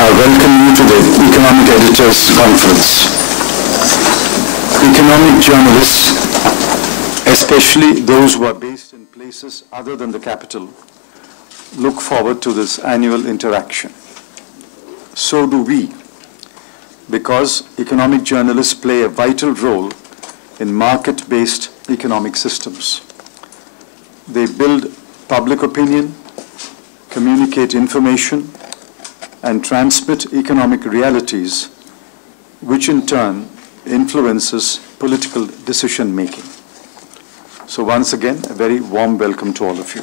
I welcome you to the Economic Editors Conference. Economic journalists, especially those who are based in places other than the capital, look forward to this annual interaction. So do we, because economic journalists play a vital role in market-based economic systems. They build public opinion, communicate information, and transmit economic realities, which in turn influences political decision-making. So once again, a very warm welcome to all of you.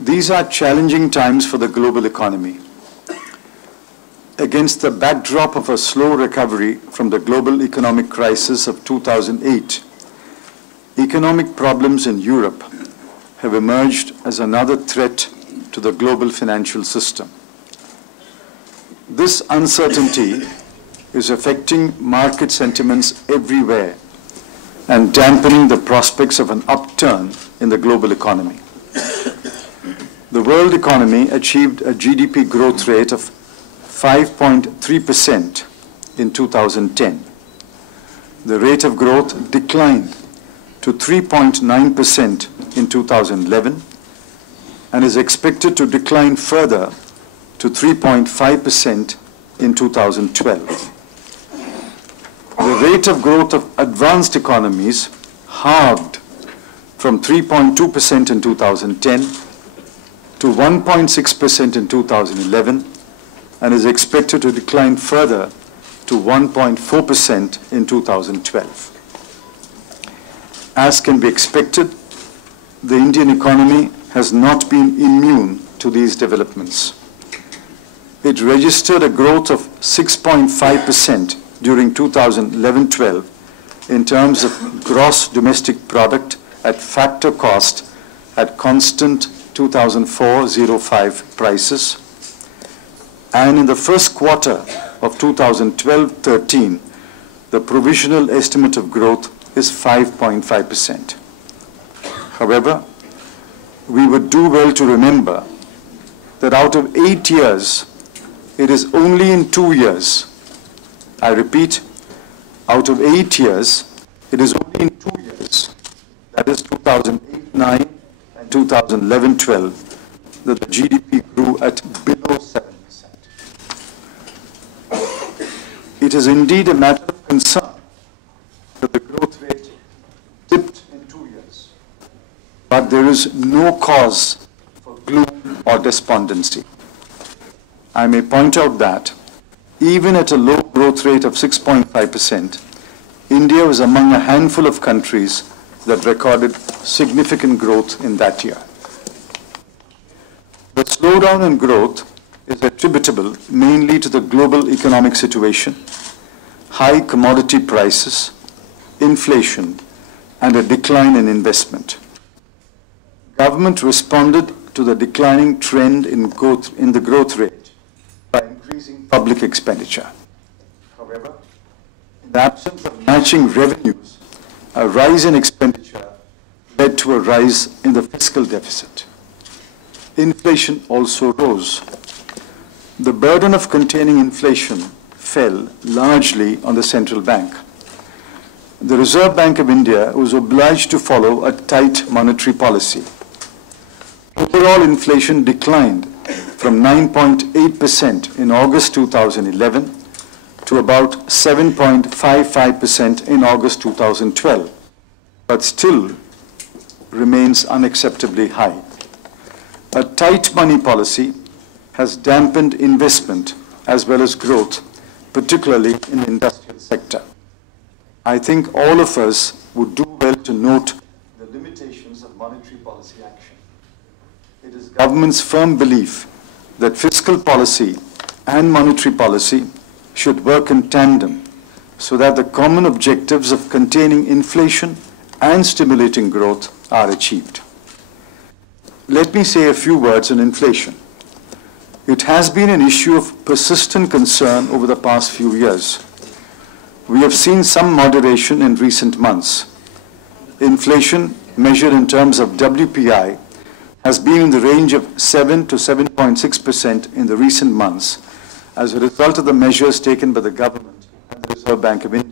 These are challenging times for the global economy. Against the backdrop of a slow recovery from the global economic crisis of 2008, economic problems in Europe have emerged as another threat to the global financial system. This uncertainty is affecting market sentiments everywhere and dampening the prospects of an upturn in the global economy. The world economy achieved a GDP growth rate of 5.3% in 2010. The rate of growth declined to 3.9% in 2011 and is expected to decline further to 3.5% in 2012. The rate of growth of advanced economies halved from 3.2% in 2010 to 1.6% in 2011 and is expected to decline further to 1.4% in 2012. As can be expected, the Indian economy has not been immune to these developments. It registered a growth of 6.5% during 2011-12 in terms of gross domestic product at factor cost at constant 2004-05 prices. And in the first quarter of 2012-13, the provisional estimate of growth is 5.5%. However, we would do well to remember that out of 8 years, it is only in 2 years, I repeat, out of 8 years, it is only in 2 years, that is 2008-9 and 2011-12, that the GDP grew at below 7%. It is indeed a matter of concern that the growth rate dipped in 2 years. But there is no cause for gloom or despondency. I may point out that even at a low growth rate of 6.5%, India was among a handful of countries that recorded significant growth in that year. The slowdown in growth is attributable mainly to the global economic situation, high commodity prices, inflation, and a decline in investment. Government responded to the declining trend in the growth rate by increasing public expenditure. However, in the absence of matching revenues, a rise in expenditure led to a rise in the fiscal deficit. Inflation also rose. The burden of containing inflation fell largely on the central bank. The Reserve Bank of India was obliged to follow a tight monetary policy. Overall inflation declined from 9.8% in August 2011 to about 7.55% in August 2012, but still remains unacceptably high. A tight money policy has dampened investment as well as growth, particularly in the industrial sector. I think all of us would do well to note the limitations of monetary policy action. It is government's firm belief that fiscal policy and monetary policy should work in tandem so that the common objectives of containing inflation and stimulating growth are achieved. Let me say a few words on inflation. It has been an issue of persistent concern over the past few years. We have seen some moderation in recent months. Inflation, measured in terms of WPI, has been in the range of 7 to 7.6% in the recent months as a result of the measures taken by the government and the Reserve Bank of India.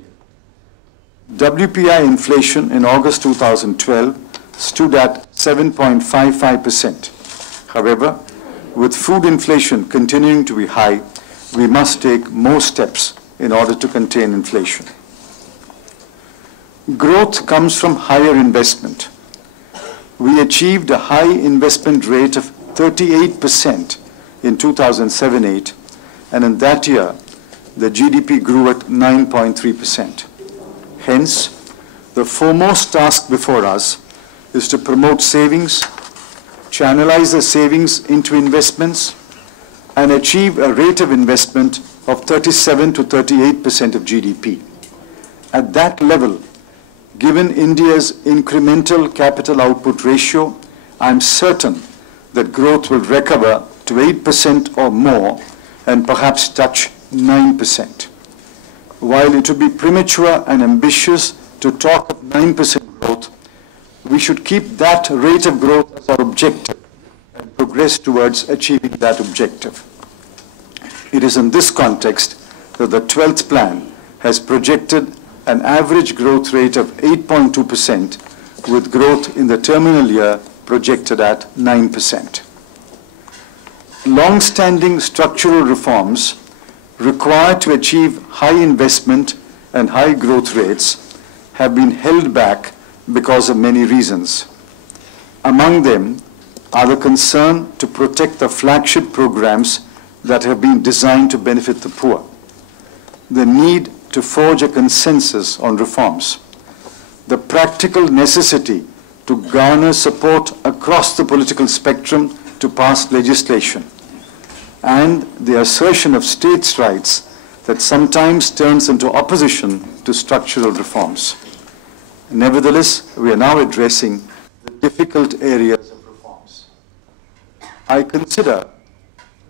WPI inflation in August 2012 stood at 7.55%. However, with food inflation continuing to be high, we must take more steps in order to contain inflation. Growth comes from higher investment. We achieved a high investment rate of 38% in 2007-8, and in that year, the GDP grew at 9.3%. Hence, the foremost task before us is to promote savings, channelize the savings into investments, and achieve a rate of investment of 37 to 38% of GDP. At that level, given India's incremental capital output ratio, I'm certain that growth will recover to 8% or more and perhaps touch 9%. While it would be premature and ambitious to talk of 9% growth, we should keep that rate of growth as our objective and progress towards achieving that objective. It is in this context that the 12th plan has projected an average growth rate of 8.2%, with growth in the terminal year projected at 9%. Long-standing structural reforms required to achieve high investment and high growth rates have been held back because of many reasons. Among them are the concern to protect the flagship programs that have been designed to benefit the poor, the need to forge a consensus on reforms, the practical necessity to garner support across the political spectrum to pass legislation, and the assertion of states' rights that sometimes turns into opposition to structural reforms. Nevertheless, we are now addressing the difficult areas of reforms. I consider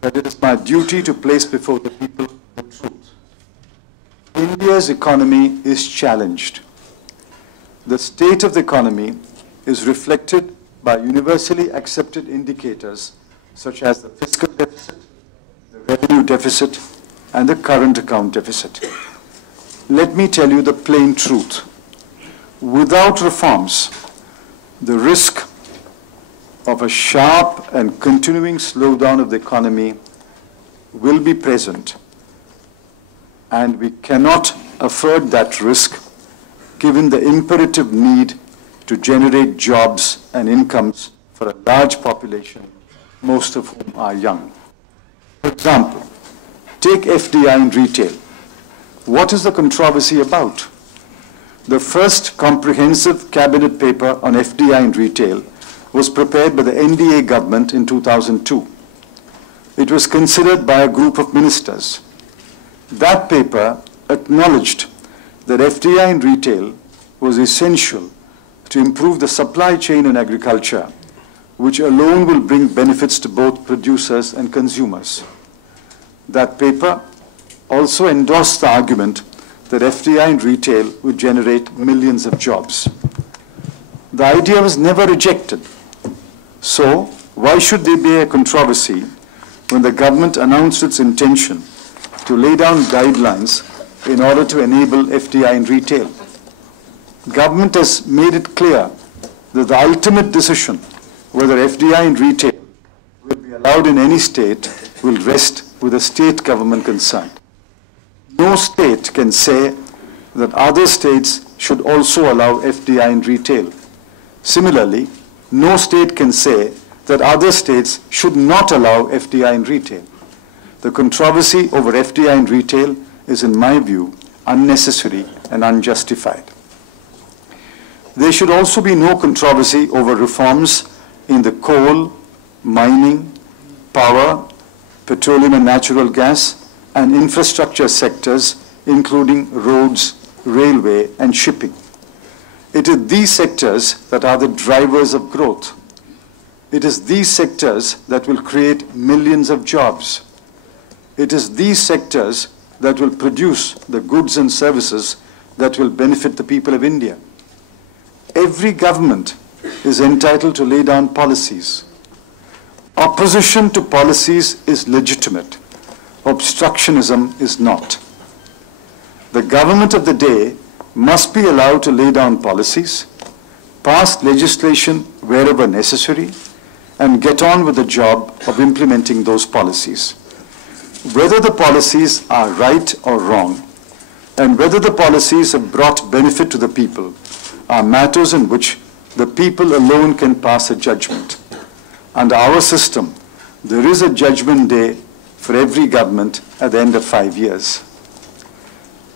that it is my duty to place before the people the truth. India's economy is challenged. The state of the economy is reflected by universally accepted indicators such as the fiscal deficit, the revenue deficit, and the current account deficit. Let me tell you the plain truth. Without reforms, the risk of a sharp and continuing slowdown of the economy will be present, and we cannot afford that risk given the imperative need to generate jobs and incomes for a large population, most of whom are young. For example, take FDI in retail. What is the controversy about? The first comprehensive cabinet paper on FDI in retail was prepared by the NDA government in 2002. It was considered by a group of ministers. That paper acknowledged that FDI in retail was essential to improve the supply chain in agriculture, which alone will bring benefits to both producers and consumers. That paper also endorsed the argument that FDI in retail would generate millions of jobs. The idea was never rejected. So, why should there be a controversy when the government announced its intention to lay down guidelines in order to enable FDI in retail? Government has made it clear that the ultimate decision whether FDI in retail will be allowed in any state will rest with the state government concerned. No state can say that other states should also allow FDI in retail. Similarly, no state can say that other states should not allow FDI in retail. The controversy over FDI in retail is, in my view, unnecessary and unjustified. There should also be no controversy over reforms in the coal, mining, power, petroleum and natural gas, and infrastructure sectors, including roads, railway, and shipping. It is these sectors that are the drivers of growth. It is these sectors that will create millions of jobs. It is these sectors that will produce the goods and services that will benefit the people of India. Every government is entitled to lay down policies, Opposition to policies is legitimate. Obstructionism is not. The government of the day must be allowed to lay down policies, pass legislation wherever necessary, and get on with the job of implementing those policies. Whether the policies are right or wrong, and whether the policies have brought benefit to the people, are matters in which the people alone can pass a judgment. Under our system, there is a judgment day for every government at the end of 5 years.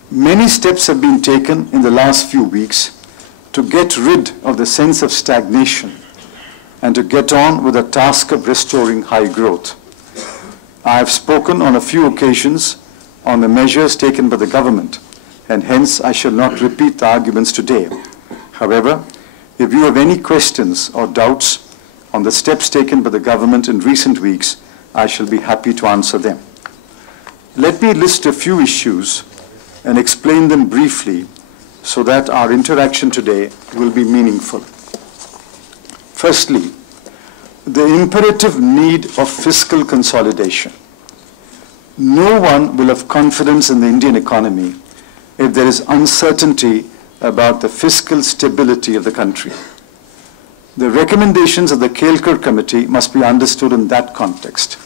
Many steps have been taken in the last few weeks to get rid of the sense of stagnation and to get on with the task of restoring high growth. I have spoken on a few occasions on the measures taken by the government, and hence I shall not repeat the arguments today. However, if you have any questions or doubts on the steps taken by the government in recent weeks, I shall be happy to answer them. Let me list a few issues and explain them briefly so that our interaction today will be meaningful. Firstly, the imperative need of fiscal consolidation. No one will have confidence in the Indian economy if there is uncertainty about the fiscal stability of the country. The recommendations of the Kelkar Committee must be understood in that context.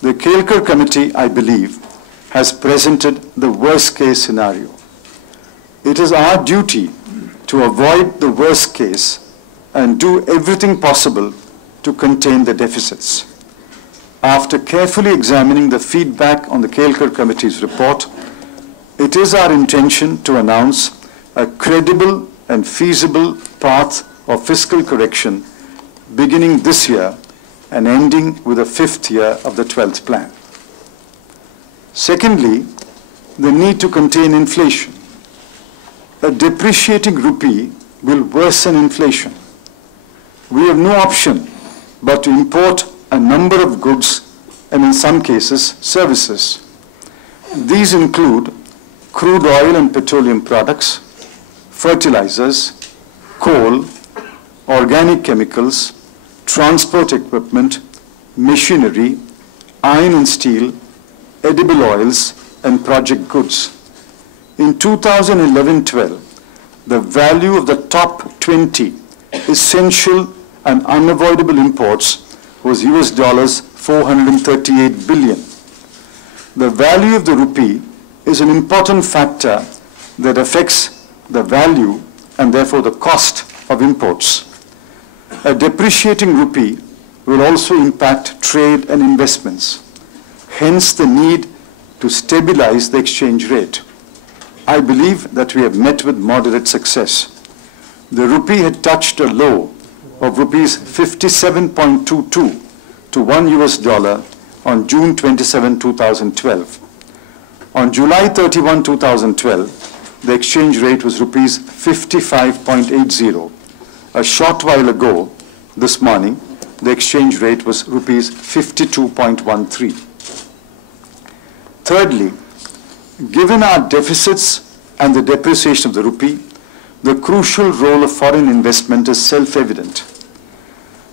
The Kelkar Committee, I believe, has presented the worst-case scenario. It is our duty to avoid the worst case and do everything possible to contain the deficits. After carefully examining the feedback on the Kelkar Committee's report, it is our intention to announce a credible and feasible path of fiscal correction beginning this year and ending with the 5th year of the 12th plan. Secondly, the need to contain inflation. A depreciating rupee will worsen inflation. We have no option but to import a number of goods and in some cases services. These include crude oil and petroleum products, fertilizers, coal, organic chemicals, transport equipment, machinery, iron and steel, edible oils, and project goods. In 2011-12, the value of the top 20 essential and unavoidable imports was US dollars 438 billion. The value of the rupee is an important factor that affects the value and therefore the cost of imports. A depreciating rupee will also impact trade and investments, hence the need to stabilize the exchange rate. I believe that we have met with moderate success. The rupee had touched a low of rupees 57.22 to $1 US on June 27, 2012. On July 31, 2012, the exchange rate was rupees 55.80. A short while ago, this morning, the exchange rate was rupees 52.13. Thirdly, given our deficits and the depreciation of the rupee, the crucial role of foreign investment is self-evident.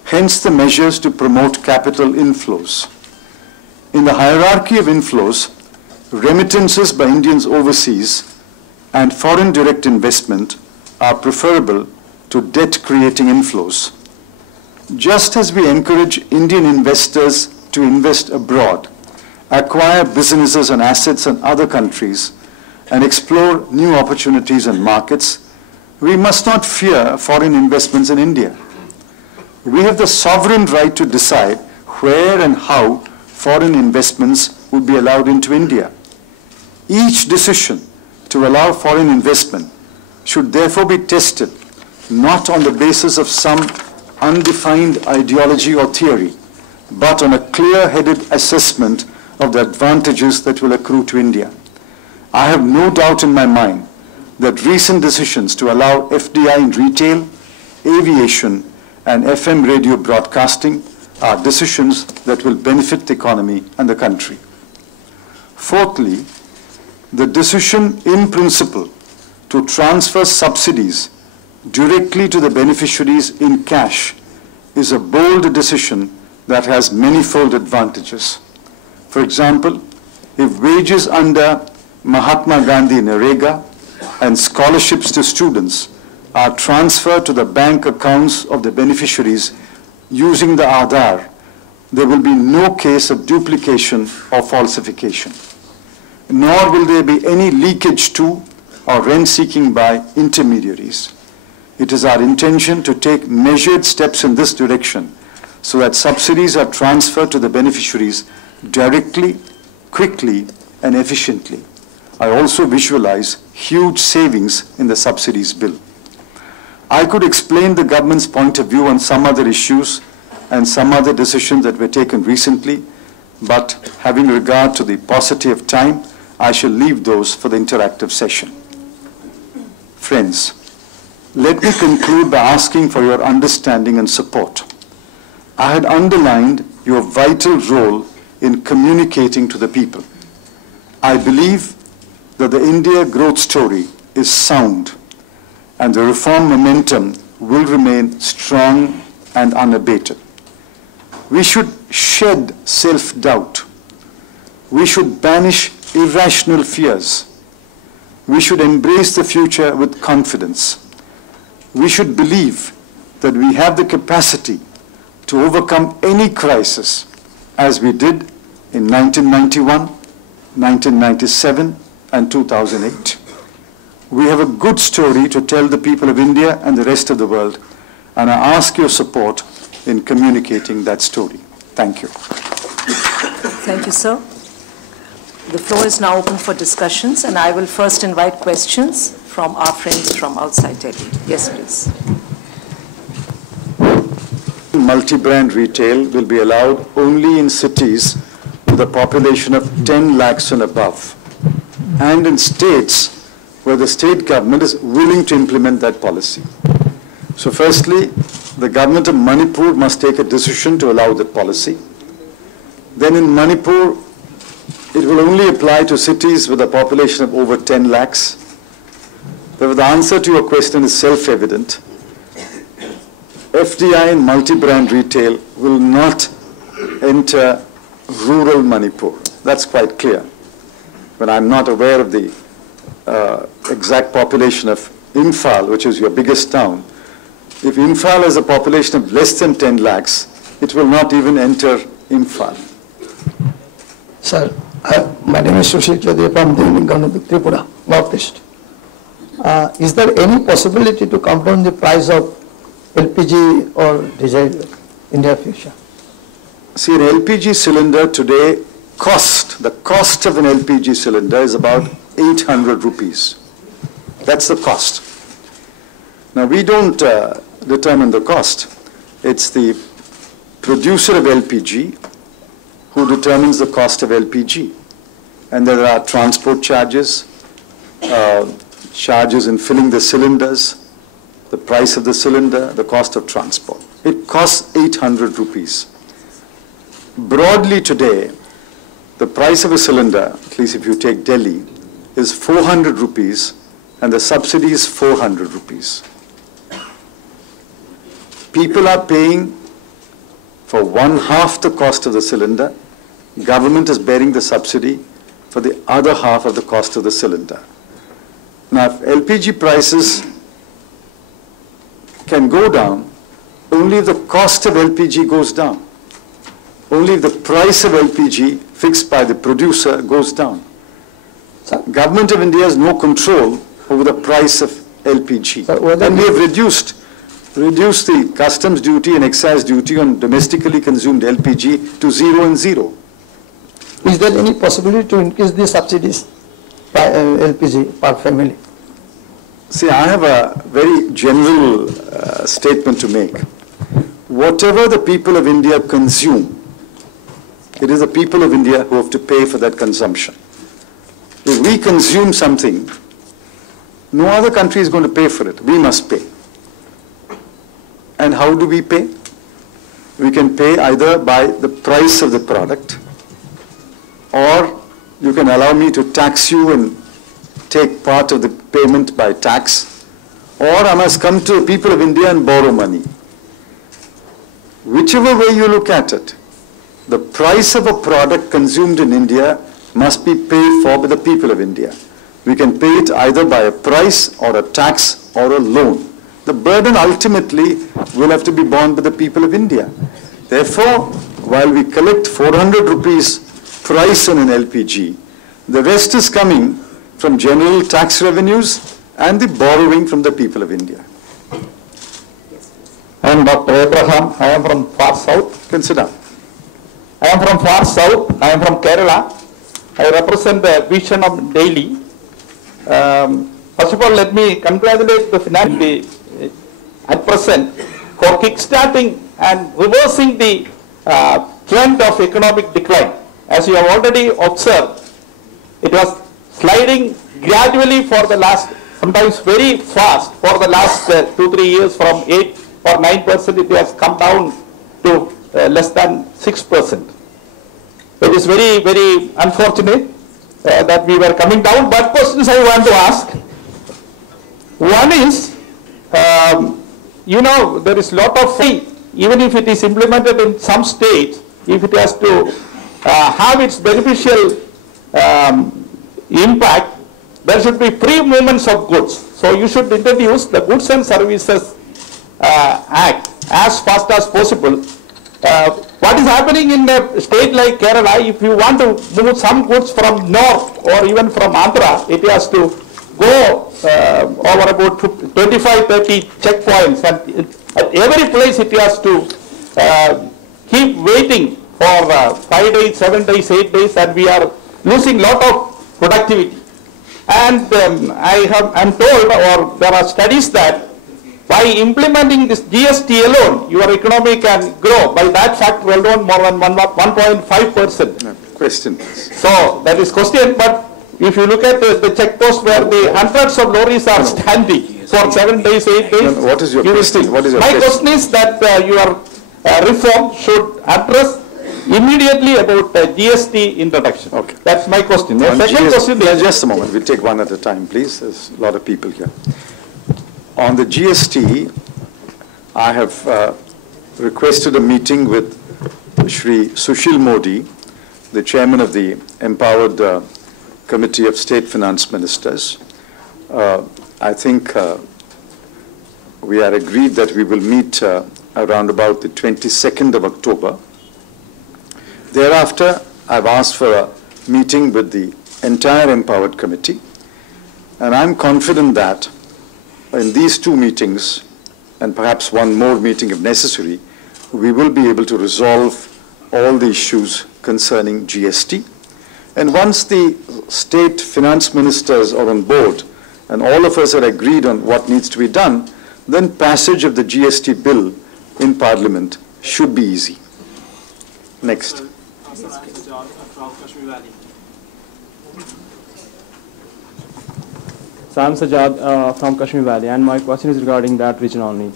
Hence the measures to promote capital inflows. In the hierarchy of inflows, remittances by Indians overseas and foreign direct investment are preferable to debt-creating inflows. Just as we encourage Indian investors to invest abroad, acquire businesses and assets in other countries, and explore new opportunities and markets, we must not fear foreign investments in India. We have the sovereign right to decide where and how foreign investments would be allowed into India. Each decision to allow foreign investment should therefore be tested not on the basis of some undefined ideology or theory, but on a clear-headed assessment of the advantages that will accrue to India. I have no doubt in my mind that recent decisions to allow FDI in retail, aviation, and FM radio broadcasting are decisions that will benefit the economy and the country. Fourthly, the decision in principle to transfer subsidies directly to the beneficiaries in cash is a bold decision that has manifold advantages. For example, if wages under Mahatma Gandhi Narega and scholarships to students are transferred to the bank accounts of the beneficiaries using the Aadhaar, there will be no case of duplication or falsification, nor will there be any leakage to or rent-seeking by intermediaries. It is our intention to take measured steps in this direction so that subsidies are transferred to the beneficiaries directly, quickly, and efficiently. I also visualize huge savings in the subsidies bill. I could explain the government's point of view on some other issues and some other decisions that were taken recently, but having regard to the paucity of time, I shall leave those for the interactive session. Friends, let me conclude by asking for your understanding and support. I had underlined your vital role in communicating to the people. I believe that the India growth story is sound and the reform momentum will remain strong and unabated. We should shed self-doubt. We should banish irrational fears. We should embrace the future with confidence. We should believe that we have the capacity to overcome any crisis, as we did in 1991, 1997, and 2008. We have a good story to tell the people of India and the rest of the world, and I ask your support in communicating that story. Thank you. Thank you, sir. The floor is now open for discussions, and I will first invite questions from our friends from outside Delhi. Yes, please. Multi-brand retail will be allowed only in cities with a population of 10 lakhs and above, and in states where the state government is willing to implement that policy. So firstly, the government of Manipur must take a decision to allow that policy. Then in Manipur, it will only apply to cities with a population of over 10 lakhs. But the answer to your question is self-evident. FDI in multi-brand retail will not enter rural Manipur. That's quite clear. But I'm not aware of the exact population of Imphal, which is your biggest town. If Imphal has a population of less than 10 lakhs, it will not even enter Imphal. Sir, my name is Sushil Chaudhary from the Indian Government of Tripura, Northeast. Is there any possibility to come down the price of LPG or diesel in the future? See, an LPG cylinder today, the cost of an LPG cylinder is about 800 rupees. That's the cost. Now, we don't determine the cost. It's the producer of LPG who determines the cost of LPG. And there are transport charges, charges in filling the cylinders, the price of the cylinder, the cost of transport. It costs 800 rupees. Broadly today, the price of a cylinder, at least if you take Delhi, is 400 rupees and the subsidy is 400 rupees. People are paying for 1/2 the cost of the cylinder. Government is bearing the subsidy for the other half of the cost of the cylinder. Now, if LPG prices can go down, only if the cost of LPG goes down. Only if the price of LPG fixed by the producer goes down. So, Government of India has no control over the price of LPG. And we have reduced the customs duty and excise duty on domestically consumed LPG to 0 and 0. Is there any possibility to increase the subsidies by LPG per family? See, I have a very general statement to make. Whatever the people of India consume, it is the people of India who have to pay for that consumption. If we consume something, no other country is going to pay for it. We must pay. And how do we pay? We can pay either by the price of the product, or you can allow me to tax you and take part of the payment by tax, or I must come to the people of India and borrow money. whichever way you look at it, the price of a product consumed in India must be paid for by the people of India. We can pay it either by a price or a tax or a loan. The burden ultimately will have to be borne by the people of India. Therefore, while we collect 400 rupees price on an LPG, the rest is coming from general tax revenues and the borrowing from the people of India. I am Dr. Abraham. I am from far south. Consider. I am from far south. I am from Kerala. I represent the vision of Delhi. First of all, let me congratulate the finance at present for kickstarting and reversing the trend of economic decline. As you have already observed, it was sliding gradually for the last, sometimes very fast, for the last 2-3 years. From 8 or 9%, it has come down to less than 6%. It is very, very unfortunate that we were coming down. But questions I want to ask. One is, there is lot of fee, even if it is implemented in some states, if it has to have its beneficial impact, there should be free movements of goods. So you should introduce the Goods and Services Act as fast as possible. What is happening in a state like Kerala, if you want to move some goods from north or even from Andhra, it has to go over about 25-30 checkpoints, and at every place it has to keep waiting for 5 days, 7 days, 8 days, and we are losing lot of productivity. And I'm told, or there are studies that by implementing this GST alone, your economy can grow by that factor alone more than 1.5%. Question. So that is question, but if you look at the checkpost where the hundreds of lorries are standing for 7 days, 8 days, what is your question? What is your my question is that your reform should address immediately about GST introduction. Okay. That's my question. The second question is, just a moment. We'll take one at a time, please. There's a lot of people here. On the GST, I have requested a meeting with Shri Sushil Modi, the chairman of the Empowered Committee of State Finance Ministers. I think we are agreed that we will meet around about the 22nd of October. Thereafter, I've asked for a meeting with the entire Empowered Committee, and I'm confident that in these 2 meetings, and perhaps one more meeting if necessary, we will be able to resolve all the issues concerning GST. And once the state finance ministers are on board and all of us are agreed on what needs to be done, then passage of the GST bill in Parliament should be easy. Next. So I'm Sajjad from Kashmir Valley, and my question is regarding that region only.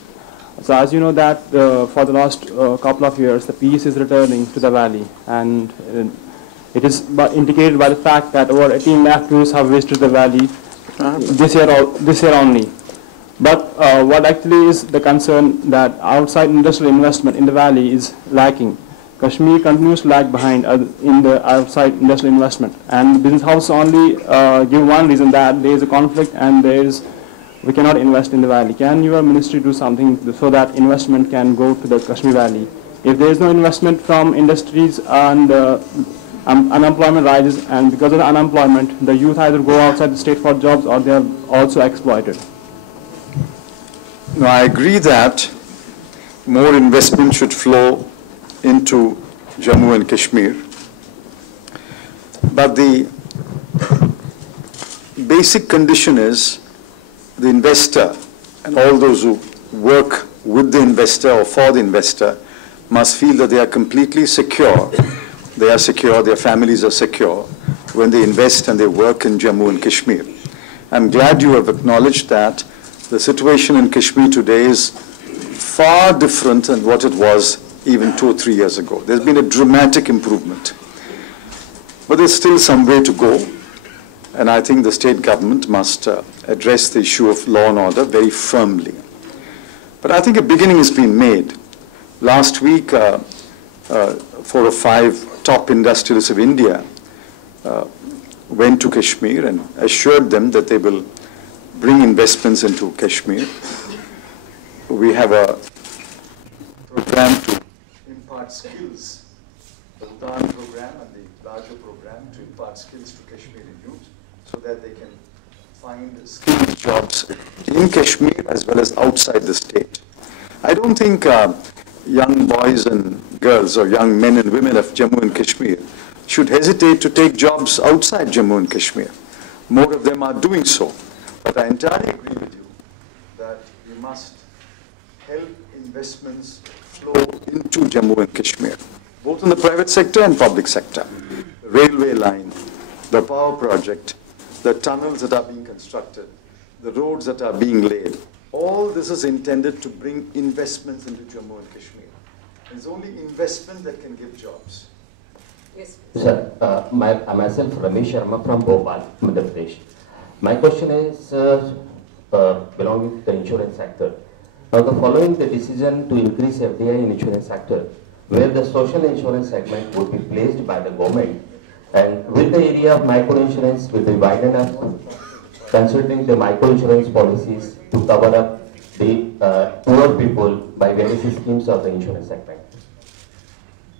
So as you know that for the last couple of years, the peace is returning to the valley, and it is indicated by the fact that over 18 lakh tourists have visited the valley this year only. But what actually is the concern that outside industrial investment in the valley is lacking. Kashmir continues to lag behind in the outside industrial investment, and Business House only give one reason, that there is a conflict and we cannot invest in the valley. Can your ministry do something so that investment can go to the Kashmir Valley? If there is no investment from industries and unemployment rises, and because of the unemployment, the youth either go outside the state for jobs or they are also exploited. No, I agree that more investment should flow into Jammu and Kashmir. But the basic condition is the investor and all those who work with the investor or for the investor must feel that they are completely secure. They are secure, their families are secure when they invest and they work in Jammu and Kashmir. I'm glad you have acknowledged that the situation in Kashmir today is far different than what it was even 2 or 3 years ago. There's been a dramatic improvement. But there's still some way to go, and I think the state government must address the issue of law and order very firmly. But I think a beginning has been made. Last week, 4 or 5 top industrialists of India went to Kashmir and assured them that they will bring investments into Kashmir. We have a program to impart skills, the UDAN program and the larger program to impart skills to Kashmiri youth so that they can find skilled jobs in Kashmir as well as outside the state. I don't think young boys and girls or young men and women of Jammu and Kashmir should hesitate to take jobs outside Jammu and Kashmir. More of them are doing so. But I entirely agree with you that we must help investments flow into Jammu and Kashmir, both in the private sector and public sector. The railway line, the power project, the tunnels that are being constructed, the roads that are being laid, all this is intended to bring investments into Jammu and Kashmir. It's only investment that can give jobs. Yes. Sir, myself Ramesh Sharma from Bhopal, Madhya Pradesh. My question is belonging to the insurance sector. Now, following the decision to increase FDI in insurance sector, where the social insurance segment would be placed by the government, and will the area of microinsurance will be wide enough, considering the microinsurance policies to cover up the poor people by various schemes of the insurance segment?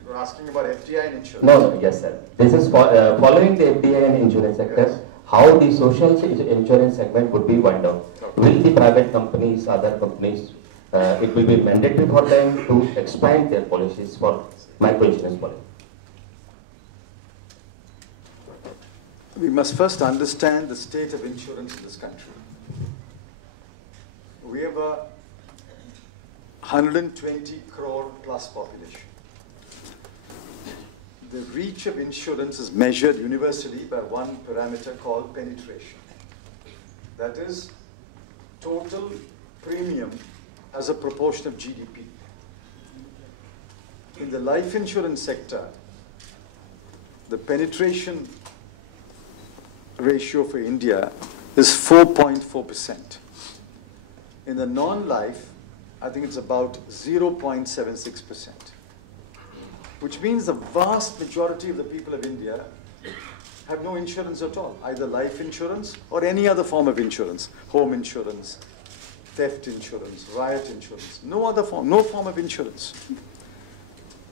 You're asking about FDI and insurance? No, yes, sir. This is following the FDI and insurance sector. Yes. How the social insurance segment would be wound out. Will the private companies, other companies, it will be mandatory for them to expand their policies for microinsurance policy? We must first understand the state of insurance in this country. We have a 120 crore plus population. The reach of insurance is measured universally by one parameter called penetration. That is total premium as a proportion of GDP. In the life insurance sector, the penetration ratio for India is 4.4%. In the non-life, I think it's about 0.76%. Which means the vast majority of the people of India have no insurance at all, either life insurance or any other form of insurance, home insurance, theft insurance, riot insurance, no other form, no form of insurance.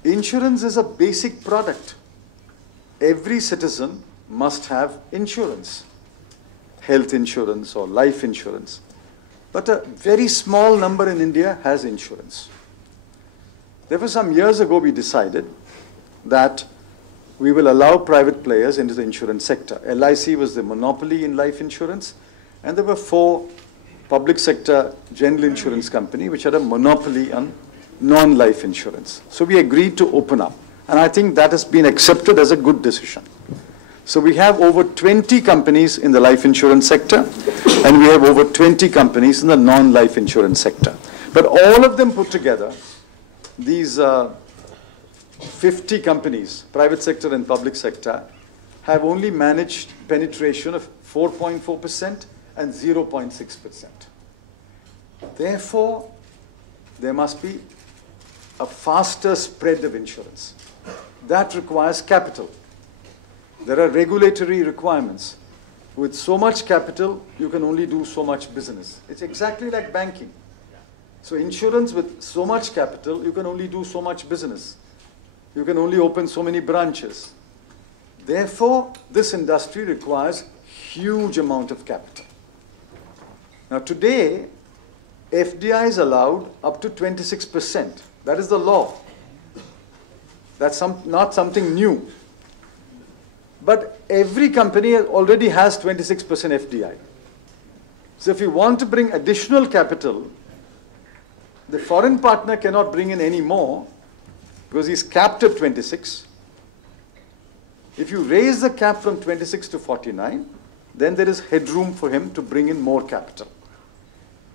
Insurance is a basic product. Every citizen must have insurance, health insurance or life insurance. But a very small number in India has insurance. Therefore, some years ago, we decided that we will allow private players into the insurance sector. LIC was the monopoly in life insurance, and there were 4 public sector general insurance companies which had a monopoly on non-life insurance. So we agreed to open up, and I think that has been accepted as a good decision. So we have over 20 companies in the life insurance sector, and we have over 20 companies in the non-life insurance sector. But all of them put together, these 50 companies, private sector and public sector, have only managed penetration of 4.4% and 0.6%. Therefore, there must be a faster spread of insurance. That requires capital. There are regulatory requirements. With so much capital, you can only do so much business. It's exactly like banking. So insurance with so much capital, you can only do so much business. You can only open so many branches. Therefore, this industry requires huge amount of capital. Now today, FDI is allowed up to 26%. That is the law. That's not something new. But every company already has 26% FDI. So if you want to bring additional capital, the foreign partner cannot bring in any more because he's capped at 26. If you raise the cap from 26 to 49, then there is headroom for him to bring in more capital.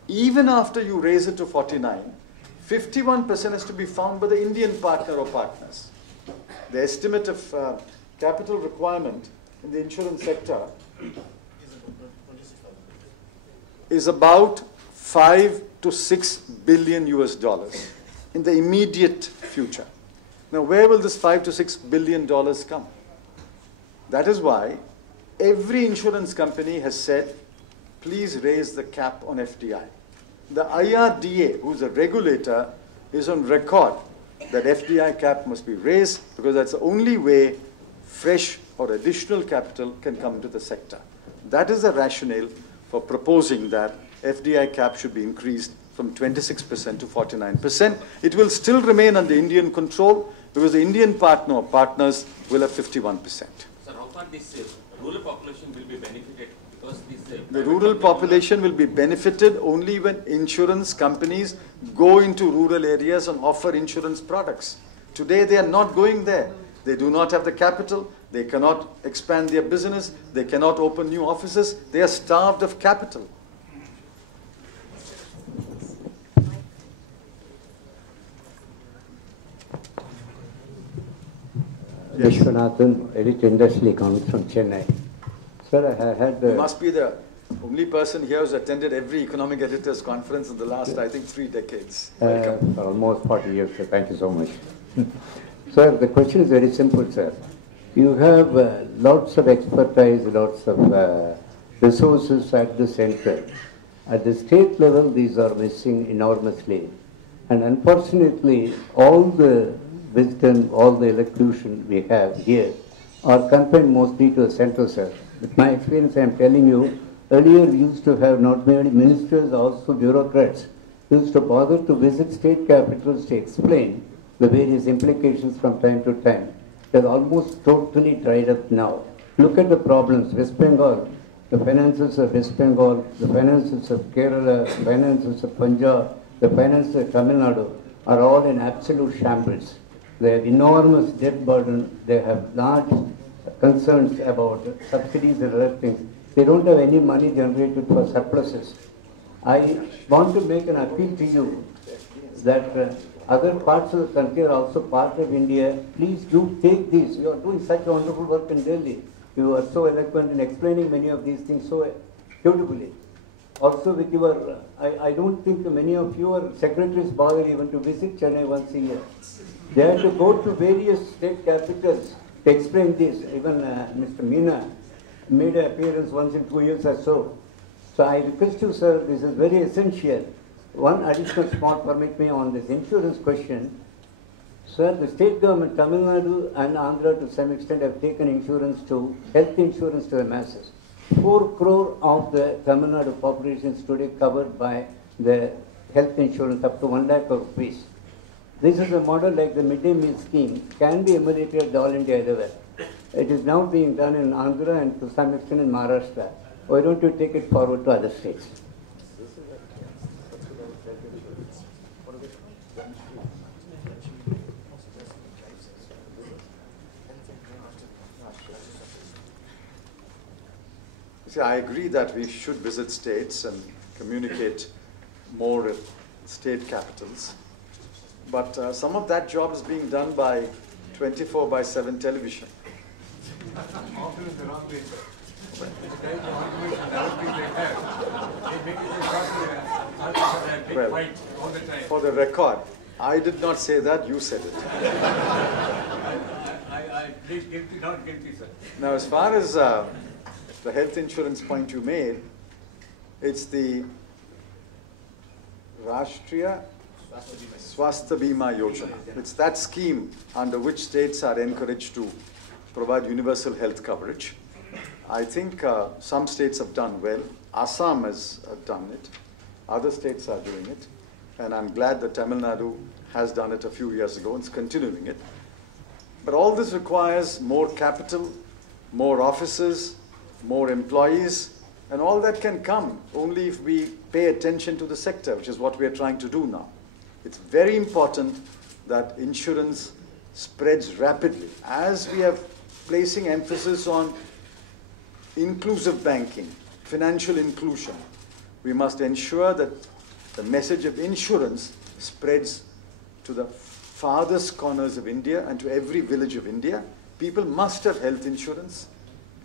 Even after you raise it to 49, 51% has to be found by the Indian partner or partners. The estimate of capital requirement in the insurance sector is about 5 to 6 billion US dollars. in the immediate future. Now, where will this $5 to $6 billion come? That is why every insurance company has said, please raise the cap on FDI. The IRDA, who's a regulator, is on record that FDI cap must be raised because that's the only way fresh or additional capital can come to the sector. That is the rationale for proposing that FDI cap should be increased from 26% to 49%. It will still remain under Indian control because the Indian partners will have 51%. Sir, how far this rural population will be benefited? Because this, the rural population will be benefited only when insurance companies go into rural areas and offer insurance products. Today they are not going there. They do not have the capital. They cannot expand their business. They cannot open new offices. They are starved of capital. Vishwanathan, Elite Industrial Economics from Chennai. Sir, I had... You must be the only person here who's attended every economic editors conference in the last, I think, 3 decades. Welcome. For almost 40 years, sir. Thank you so much. Sir, the question is very simple, sir. You have lots of expertise, lots of resources at the center. At the state level, these are missing enormously. And unfortunately, all the wisdom, all the elocution we have here are confined mostly to the center, sir. With my experience, I am telling you, earlier we used to have not merely ministers, also bureaucrats, used to bother to visit state capitals to explain the various implications from time to time. They're almost totally dried up now. Look at the problems. West Bengal, the finances of West Bengal, the finances of Kerala, the finances of Punjab, the finances of Tamil Nadu are all in absolute shambles. They have enormous debt burden. They have large concerns about subsidies and other things. They don't have any money generated for surpluses. I want to make an appeal to you that other parts of the country are also part of India. Please do take these. You are doing such wonderful work in Delhi. You are so eloquent in explaining many of these things so beautifully. Also with your, I don't think many of your secretaries bother even to visit Chennai once a year. They have to go to various state capitals to explain this. Even Mr. Meena made an appearance once in 2 years or so. So I request you, sir, this is very essential. One additional small permit me on this insurance question. Sir, the state government, Tamil Nadu and Andhra to some extent have taken insurance to, health insurance to the masses. 4 crore of the Tamil Nadu population is today covered by the health insurance up to 1 lakh rupees. This is a model like the midday meal scheme, can be emulated at all India everywhere. It is now being done in Andhra and to some extent in Maharashtra. Why don't you take it forward to other states? See, I agree that we should visit states and communicate more at state capitals. But some of that job is being done by 24/7 television. Often it's the wrong way, sir. Well, for the record, I did not say that, you said it. I plead guilty, not guilty, sir. Now, as far as the health insurance point you made, it's the Rashtriya Swasthya Bima Yojana. It's that scheme under which states are encouraged to provide universal health coverage. I think some states have done well. Assam has done it. Other states are doing it. And I'm glad that Tamil Nadu has done it a few years ago and is continuing it. But all this requires more capital, more offices, more employees, and all that can come only if we pay attention to the sector, which is what we are trying to do now. It's very important that insurance spreads rapidly. As we are placing emphasis on inclusive banking, financial inclusion, we must ensure that the message of insurance spreads to the farthest corners of India and to every village of India. People must have health insurance.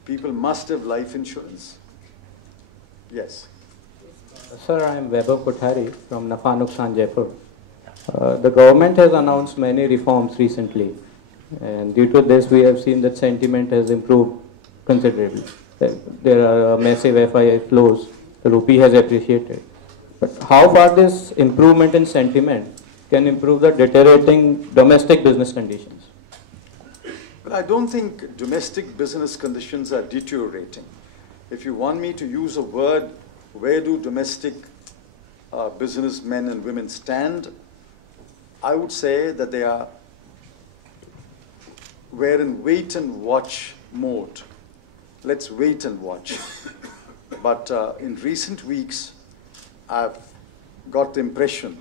People must have life insurance. Yes. Sir, I am Vaibhav Kothari from Napanuksan, Jaipur. The government has announced many reforms recently, and due to this we have seen that sentiment has improved considerably. There are massive FII flows, the rupee has appreciated. But how far this improvement in sentiment can improve the deteriorating domestic business conditions? But I don't think domestic business conditions are deteriorating. If you want me to use a word, where do domestic businessmen and women stand, I would say that we're in wait and watch mode. Let's wait and watch. But in recent weeks, I've got the impression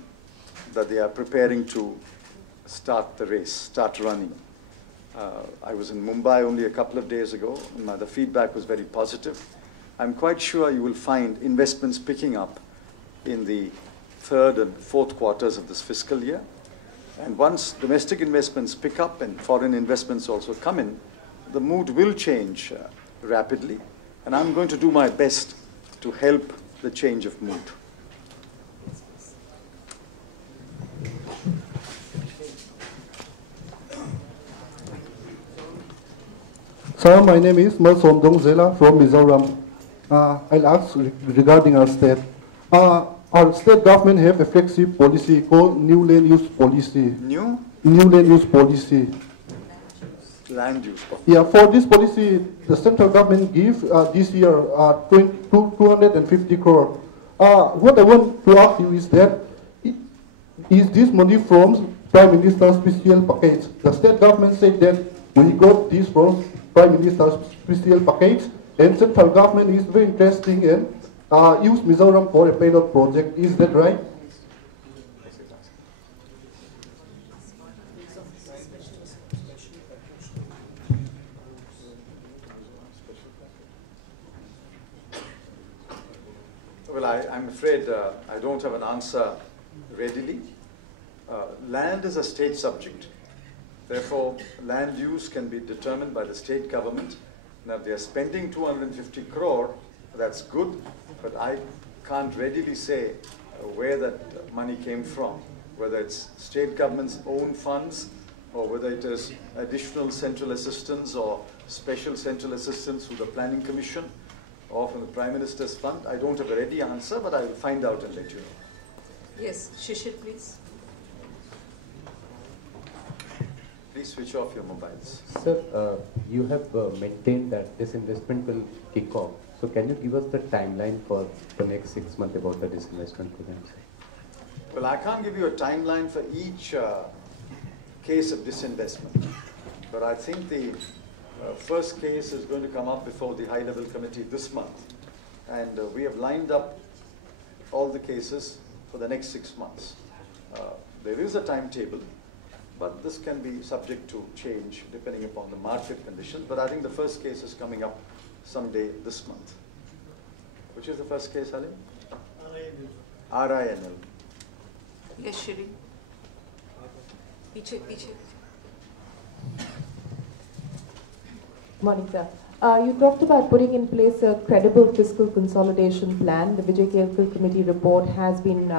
that they are preparing to start the race, start running. I was in Mumbai only a couple of days ago, and the feedback was very positive. I'm quite sure you will find investments picking up in the third and fourth quarters of this fiscal year. And once domestic investments pick up and foreign investments also come in, the mood will change rapidly. And I'm going to do my best to help the change of mood. Sir, my name is Somdong Zela from Mizoram. I'll ask regarding our state. Our state government have a flagship policy called New Land Use Policy. New Land Use Policy. Land use policy. Yeah, for this policy, the central government give this year 250 crore. What I want to ask you is that, is this money from Prime Minister's special package? The state government said that we got this from Prime Minister's special package, and central government is very interesting in use Mizoram for a pilot project. Is that right? Well, I'm afraid I don't have an answer readily. Land is a state subject. Therefore, land use can be determined by the state government. Now, if they are spending 250 crore, that's good, but I can't readily say where that money came from, whether it's state government's own funds, or whether it is additional central assistance or special central assistance through the Planning Commission, or from the Prime Minister's fund. I don't have a ready answer, but I will find out and let you know. Yes, Shishir, please. Please switch off your mobiles. Sir, you have maintained that this investment will kick off. So can you give us the timeline for the next 6 months about the disinvestment program? Well, I can't give you a timeline for each case of disinvestment, but I think the first case is going to come up before the high-level committee this month, and we have lined up all the cases for the next 6 months. There is a timetable, but this can be subject to change depending upon the market conditions. But I think the first case is coming up someday this month. Which is the first case, Halim? RINL. Yes, Shiri. Piche. Morning, sir. You talked about putting in place a credible fiscal consolidation plan. The Vijay Kelkar committee report has been,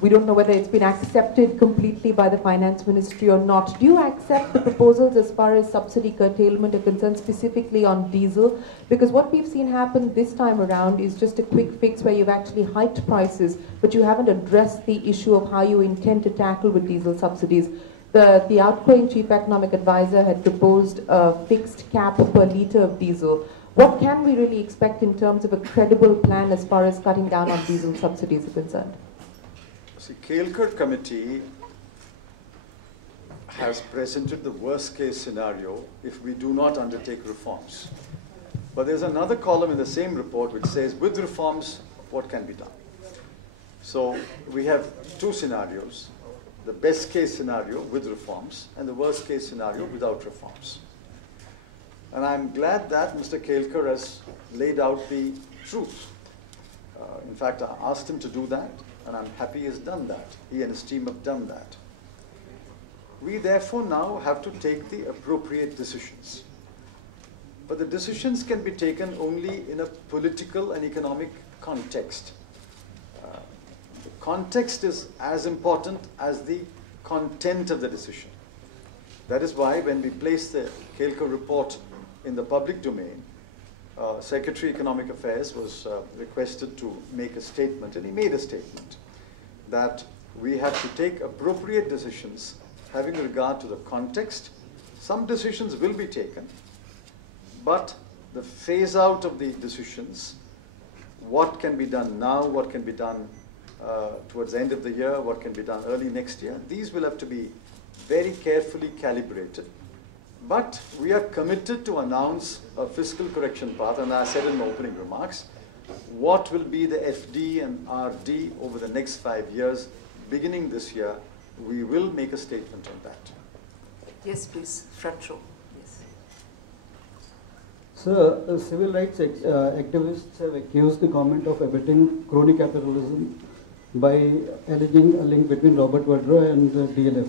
we don't know whether it's been accepted completely by the finance ministry or not. Do you accept the proposals as far as subsidy curtailment are concerned, specifically on diesel? Because what we've seen happen this time around is just a quick fix where you've actually hiked prices, but you haven't addressed the issue of how you intend to tackle with diesel subsidies. The outgoing chief economic advisor had proposed a fixed cap per litre of diesel. What can we really expect in terms of a credible plan as far as cutting down on diesel subsidies are concerned? See, Kelkar committee has presented the worst case scenario if we do not undertake reforms. But there's another column in the same report which says, with reforms, what can be done? So we have two scenarios. The best case scenario with reforms and the worst case scenario without reforms. And I'm glad that Mr. Kelkar has laid out the truth. In fact, I asked him to do that, and I'm happy he has done that. He and his team have done that. We therefore now have to take the appropriate decisions. But the decisions can be taken only in a political and economic context. The context is as important as the content of the decision. That is why when we placed the KELCO report in the public domain, Secretary Economic Affairs was requested to make a statement, and he made a statement that we have to take appropriate decisions having regard to the context. Some decisions will be taken, but the phase out of the decisions, what can be done now, what can be done towards the end of the year, what can be done early next year, these will have to be very carefully calibrated. But we are committed to announce a fiscal correction path, and I said in my opening remarks, what will be the FD and RD over the next 5 years, beginning this year, we will make a statement on that. Yes, please, front row. Yes. Sir, civil rights activists have accused the government of abetting crony capitalism by alleging a link between Robert Vadra and the DLF.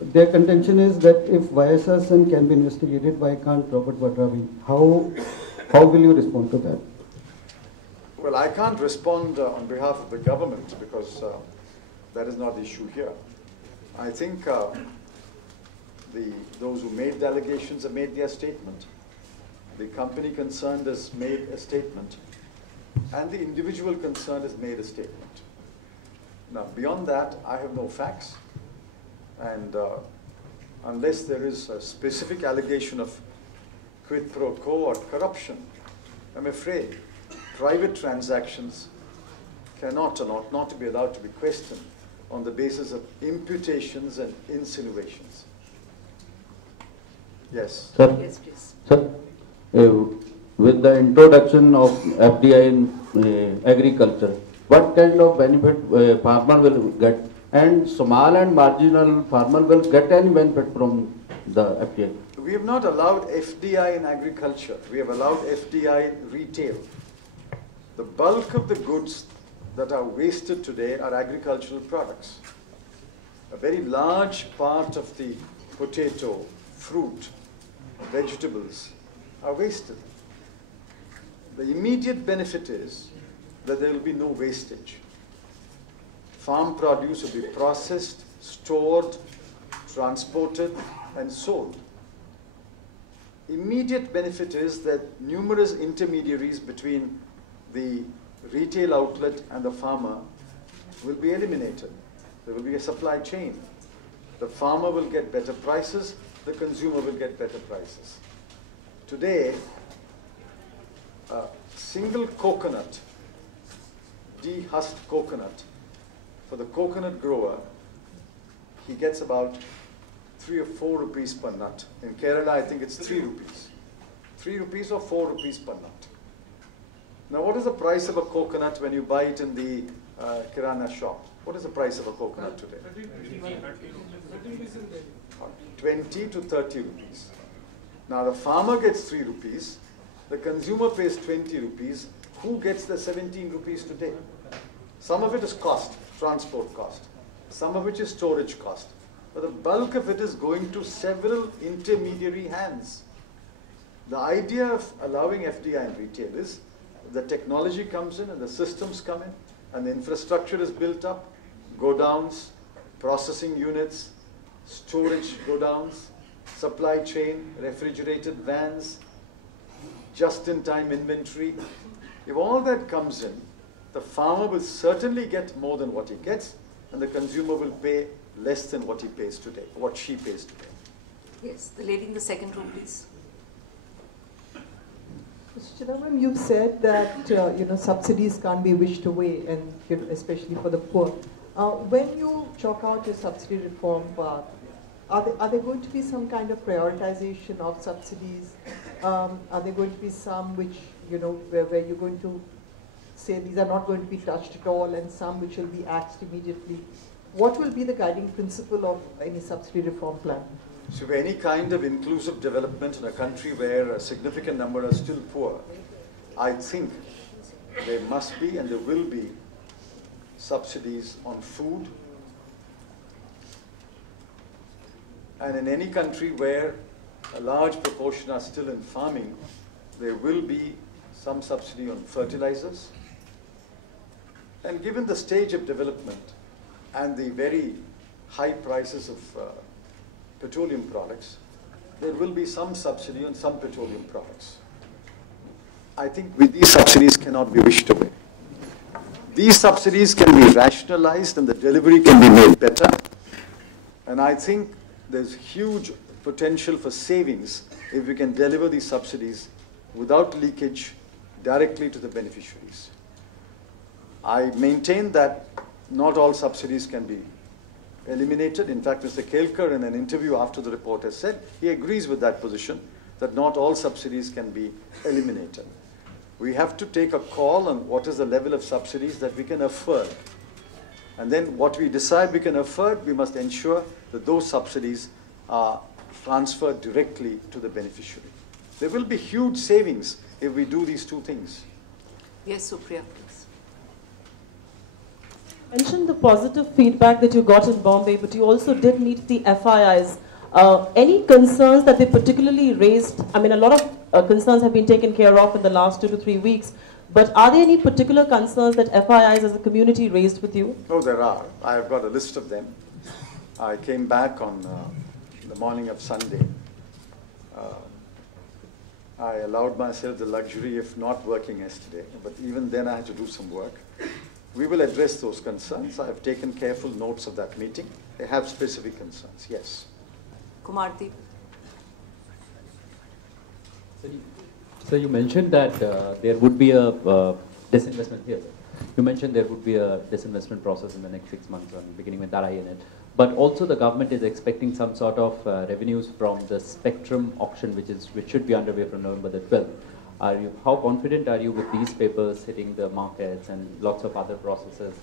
Their contention is that if YSRSN can be investigated, why can't Robert Vadra be? How will you respond to that? Well, I can't respond on behalf of the government because that is not the issue here. I think those who made the allegations have made their statement. The company concerned has made a statement, and the individual concerned has made a statement. Now, beyond that, I have no facts. And unless there is a specific allegation of quid pro quo or corruption, I'm afraid private transactions cannot and ought not to be allowed to be questioned on the basis of imputations and insinuations. Yes. Sir, Yes, please. sir, with the introduction of FDI in agriculture, what kind of benefit farmer will get? And small and marginal farmer will get any benefit from the FDI? We have not allowed FDI in agriculture. We have allowed FDI in retail. The bulk of the goods that are wasted today are agricultural products. A very large part of the potato, fruit, vegetables are wasted. The immediate benefit is that there will be no wastage. Farm produce will be processed, stored, transported, and sold. Immediate benefit is that numerous intermediaries between the retail outlet and the farmer will be eliminated. There will be a supply chain. The farmer will get better prices, the consumer will get better prices. Today, a single coconut, dehusked coconut, for the coconut grower, he gets about 3 or 4 rupees per nut. In Kerala, I think it's 3 rupees. 3 rupees or 4 rupees per nut. Now, what is the price of a coconut when you buy it in the Kirana shop? What is the price of a coconut today? 20 to 30 rupees. Now, the farmer gets 3 rupees. The consumer pays 20 rupees. Who gets the 17 rupees today? Some of it is cost, transport cost. Some of which is storage cost. But the bulk of it is going to several intermediary hands. The idea of allowing FDI in retail is the technology comes in and the systems come in and the infrastructure is built up, godowns, processing units, storage godowns, supply chain, refrigerated vans, just-in-time inventory. If all that comes in, the farmer will certainly get more than what he gets, and the consumer will pay less than what he pays today, what she pays today. Yes, the lady in the second row, please. Mr. Chidambaram, you've said that subsidies can't be wished away, and especially for the poor. When you chalk out your subsidy reform path, are there going to be some kind of prioritization of subsidies? Are there going to be some which where you're going to say these are not going to be touched at all, and some which will be axed immediately? What will be the guiding principle of any subsidy reform plan? So any kind of inclusive development in a country where a significant number are still poor, I think there must be and there will be subsidies on food. And in any country where a large proportion are still in farming, there will be some subsidy on fertilizers. And given the stage of development and the very high prices of petroleum products, there will be some subsidy on some petroleum products. I think these subsidies cannot be wished away. These subsidies can be rationalized and the delivery can be made better. And I think there's huge potential for savings if we can deliver these subsidies without leakage directly to the beneficiaries. I maintain that not all subsidies can be eliminated. In fact, Mr. Kelkar, in an interview after the report, has said he agrees with that position, that not all subsidies can be eliminated. We have to take a call on what is the level of subsidies that we can afford. And then what we decide we can afford, we must ensure that those subsidies are transferred directly to the beneficiary. There will be huge savings if we do these two things. Yes, Supriya, please. You mentioned the positive feedback that you got in Bombay, but you also did meet the FIIs. Any concerns that they particularly raised? I mean, a lot of concerns have been taken care of in the last 2 to 3 weeks, but are there any particular concerns that FIIs as a community raised with you? Oh, there are. I've got a list of them. I came back on the morning of Sunday. I allowed myself the luxury of not working yesterday, but even then I had to do some work. We will address those concerns. I have taken careful notes of that meeting. They have specific concerns, yes. Kumardeep. So you mentioned that there would be a disinvestment here. You mentioned there would be a disinvestment process in the next 6 months, beginning with RI in it. But also the government is expecting some sort of revenues from the spectrum auction, which should be underway from November the 12th. How confident are you with these papers hitting the markets and lots of other processes,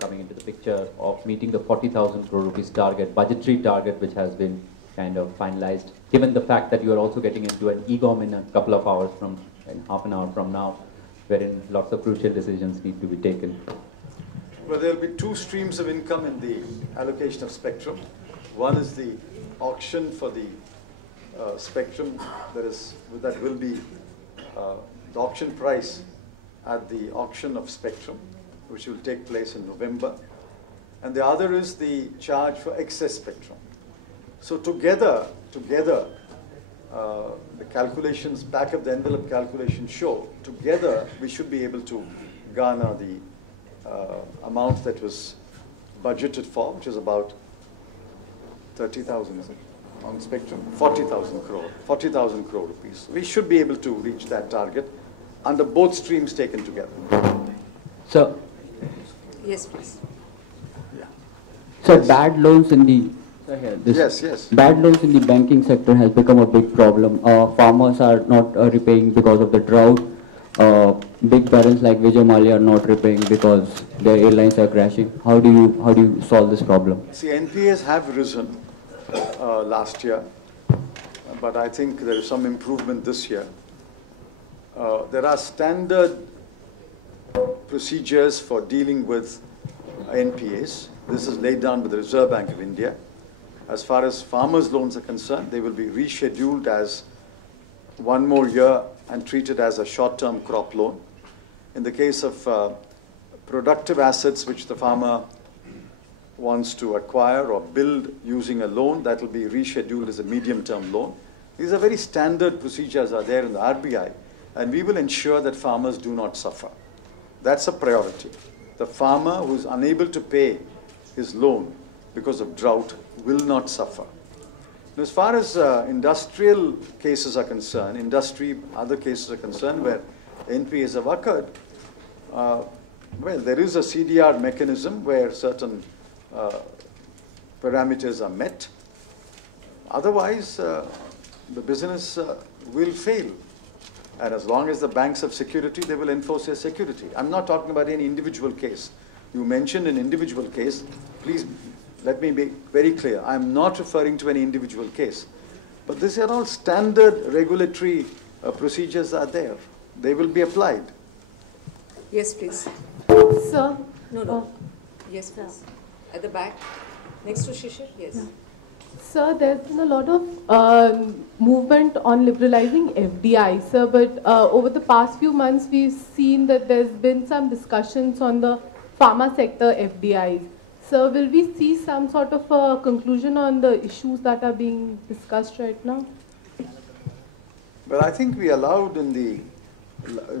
coming into the picture of meeting the 40,000 crore rupees target, budgetary target, which has been kind of finalized, given the fact that you are also getting into an EGOM in a couple of hours in half an hour from now, wherein lots of crucial decisions need to be taken? Well, there will be two streams of income in the allocation of spectrum. One is the auction for the spectrum, that will be the auction price at the auction of spectrum, which will take place in November. And the other is the charge for excess spectrum. So together, the calculations, back of the envelope calculations show, together we should be able to garner the amount that was budgeted for, which is about 30,000, is it, on spectrum? 40,000 crore rupees. We should be able to reach that target under both streams taken together. So, yes, please. Yeah. So bad loans in the yes. Bad loans in the banking sector has become a big problem. Farmers are not repaying because of the drought. Big parents like Vijay Mallya are not repaying because their airlines are crashing. How do you solve this problem? See, NPAs have risen last year, but I think there is some improvement this year. There are standard procedures for dealing with NPAs. This is laid down by the Reserve Bank of India. As far as farmers' loans are concerned, they will be rescheduled as 1 more year and treated as a short-term crop loan. In the case of productive assets which the farmer wants to acquire or build using a loan, that will be rescheduled as a medium-term loan. These are very standard procedures are there in the RBI, and we will ensure that farmers do not suffer. That's a priority. The farmer who is unable to pay his loan because of drought will not suffer. As far as industrial cases are concerned, other cases are concerned where NPAs have occurred, well, there is a CDR mechanism where certain parameters are met. Otherwise, the business will fail. And as long as the banks have security, they will enforce their security. I'm not talking about any individual case. You mentioned an individual case. Please let me be very clear. I'm not referring to any individual case. But these are all standard regulatory procedures are there. They will be applied. Yes, please. Sir? No. Yes, please. At the back. Next to Shishir? Yes. Yeah. Sir, there's been a lot of movement on liberalizing FDI, sir, but over the past few months, we've seen that there's been some discussions on the pharma sector FDIs. So will we see some sort of a conclusion on the issues that are being discussed right now? Well, I think we allowed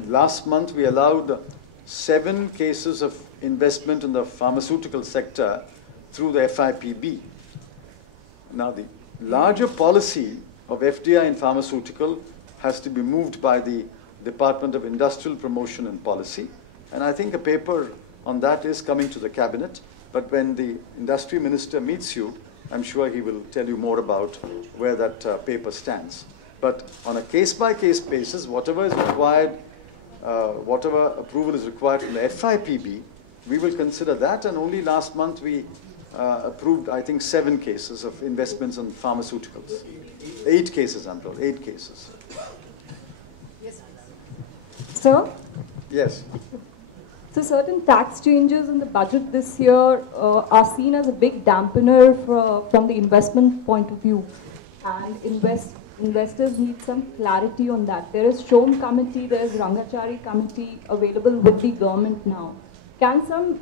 last month we allowed 7 cases of investment in the pharmaceutical sector through the FIPB. Now, the larger policy of FDI in pharmaceutical has to be moved by the Department of Industrial Promotion and Policy. And I think a paper on that is coming to the cabinet. But when the industry minister meets you, I'm sure he will tell you more about where that paper stands. But on a case-by-case basis, whatever is required, whatever approval is required from the FIPB, we will consider that. And only last month we approved, I think, 7 cases of investments in pharmaceuticals. 8 cases, I'm told, 8 cases. Sir? Yes. So certain tax changes in the budget this year are seen as a big dampener from the investment point of view. And investors need some clarity on that. There is Shom committee, there is Rangachari committee available with the government now. Can some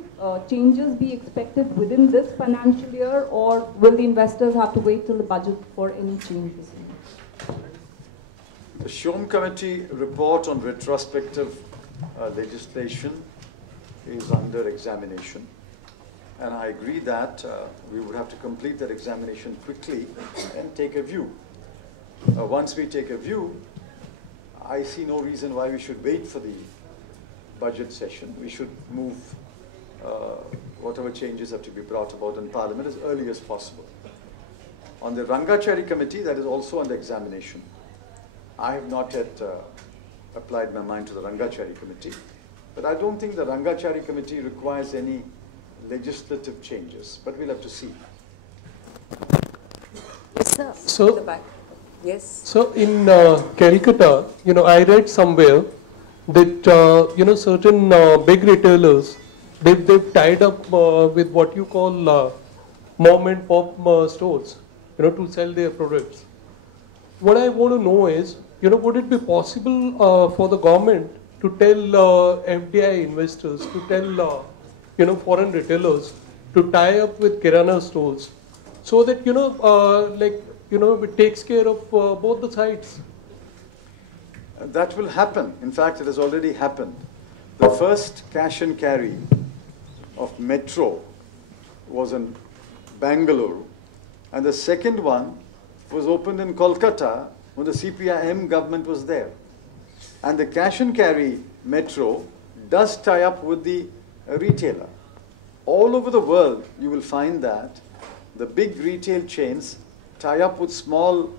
changes be expected within this financial year, or will the investors have to wait till the budget for any changes? The Shom committee report on retrospective legislation is under examination. And I agree that we would have to complete that examination quickly and take a view. Once we take a view, I see no reason why we should wait for the budget session. We should move whatever changes have to be brought about in Parliament as early as possible. On the Rangachari committee, that is also under examination. I have not yet applied my mind to the Rangachari committee, but I don't think the Rangachari committee requires any legislative changes, but we'll have to see. Yes, sir. So, at the back. Yes. So in Calcutta, I read somewhere that certain big retailers, they've tied up with what you call mom and pop stores, to sell their products. What I want to know is, would it be possible for the government to tell FDI investors, to tell foreign retailers to tie up with Kirana stores, so that it takes care of both the sides? That will happen. In fact, it has already happened. The first cash and carry of Metro was in Bangalore, and the second one was opened in Kolkata when the CPIM government was there. And the cash and carry Metro does tie up with the retailer. All over the world, you will find that the big retail chains tie up with small,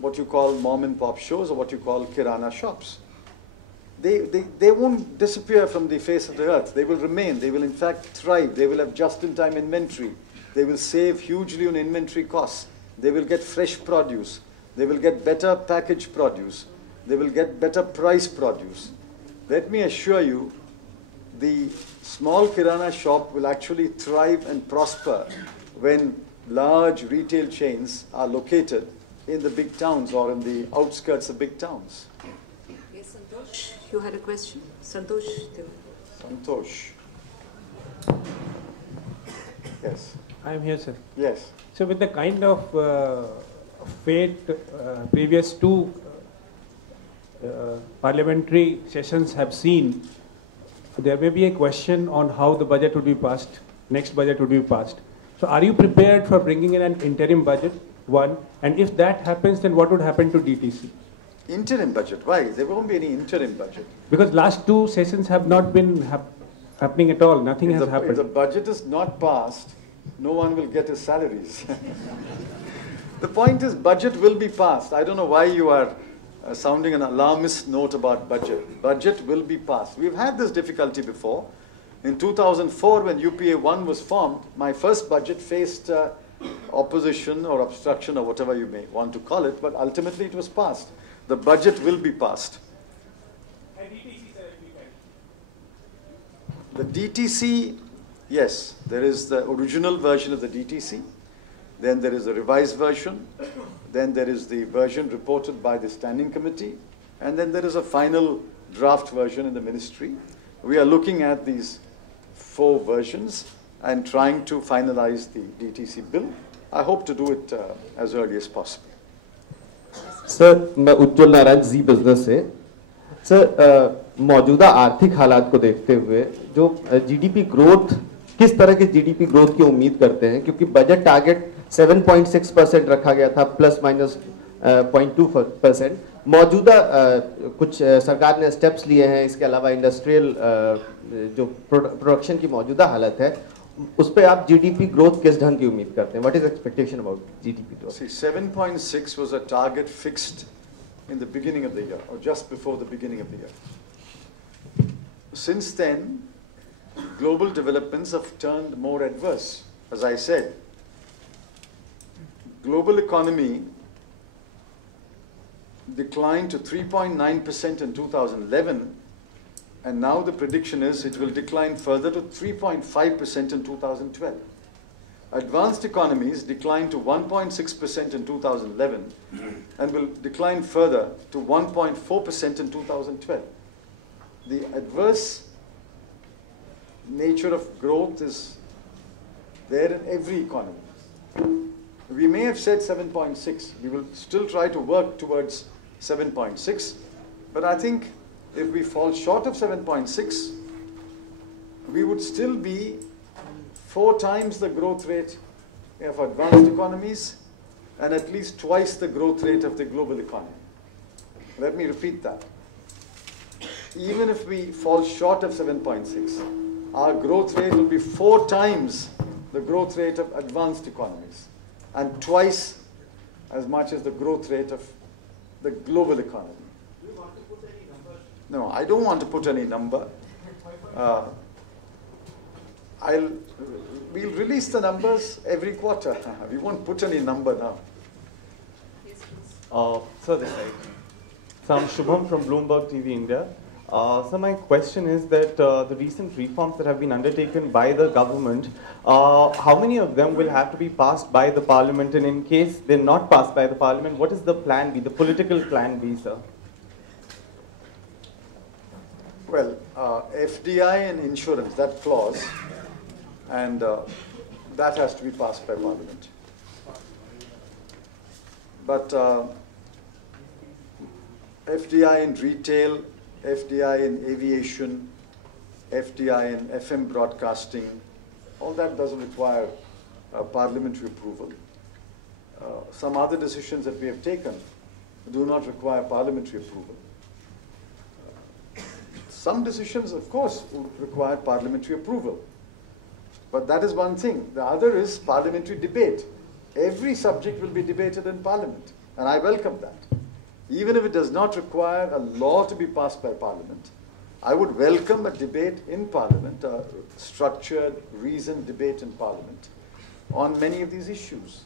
what you call mom and pop shows, or what you call Kirana shops. They won't disappear from the face of the earth. They will remain. They will in fact thrive. They will have just-in-time inventory. They will save hugely on inventory costs. They will get fresh produce. They will get better packaged produce. They will get better priced produce. Let me assure you, the small Kirana shop will actually thrive and prosper when large retail chains are located in the big towns or in the outskirts of big towns. Yes, Santosh, you had a question? Santosh. Santosh. Yes. I am here, sir. Yes. So with the kind of fate previous 2 parliamentary sessions have seen, there may be a question on how the budget would be passed, next budget would be passed. So are you prepared for bringing in an interim budget, one? And if that happens, then what would happen to DTC? Interim budget? Why? There won't be any interim budget. Because last 2 sessions have not been happening at all. Nothing has happened. If the budget is not passed, no one will get his salaries. The point is, budget will be passed. I don't know why you are sounding an alarmist note about budget. Budget will be passed. We've had this difficulty before. In 2004, when UPA 1 was formed, my first budget faced opposition or obstruction or whatever you may want to call it, but ultimately it was passed. The budget will be passed. The DTC, yes, there is the original version of the DTC. Then there is a revised version. Then there is the version reported by the Standing Committee. And then there is a final draft version in the Ministry. We are looking at these 4 versions. and trying to finalize the DTC bill. I hope to do it as early as possible. Sir मैं उज्जवल Narayan ji business से sir मौजूदा आर्थिक हालात को देखते हुए जो GDP growth किस तरह की जीडीपी ग्रोथ की उम्मीद करते हैं क्योंकि बजट टारगेट 7.6% रखा गया था प्लस माइनस 0.2%। मौजूदा कुछ सरकार ने स्टेप्स लिए हैं, इसके अलावा इंडस्ट्रियल जो प्रोडक्शन की मौजूदा हालत है उस पे आप जीडीपी ग्रोथ किस ढंग की उम्मीद करते हैं? What is expectation about GDP growth? See, 7.6 was a target fixed in the beginning of the year, or just before the beginning of the year. Since then, global developments have turned more adverse. As I said, global economy declined to 3.9% in 2011, and now the prediction is it will decline further to 3.5% in 2012. Advanced economies declined to 1.6% in 2011 and will decline further to 1.4% in 2012. The adverse nature of growth is there in every economy. We may have said 7.6. We will still try to work towards 7.6, but I think if we fall short of 7.6, we would still be 4 times the growth rate of advanced economies and at least twice the growth rate of the global economy. Let me repeat that. Even if we fall short of 7.6, our growth rate will be 4 times the growth rate of advanced economies and twice as much as the growth rate of the global economy. No, I don't want to put any number. We'll release the numbers every quarter. We won't put any number now. Sir, this side. So I'm Shubham from Bloomberg TV India. So my question is that the recent reforms that have been undertaken by the government, how many of them will have to be passed by the parliament, and in case they're not passed by the parliament, what is the plan B, the political plan B, sir? Well, FDI and insurance, that clause, and that has to be passed by Parliament. But FDI in retail, FDI in aviation, FDI in FM broadcasting, all that doesn't require parliamentary approval. Some other decisions that we have taken do not require parliamentary approval. Some decisions, of course, would require parliamentary approval. But that is one thing. The other is parliamentary debate. Every subject will be debated in Parliament, and I welcome that. Even if it does not require a law to be passed by Parliament, I would welcome a debate in Parliament, a structured, reasoned debate in Parliament on many of these issues.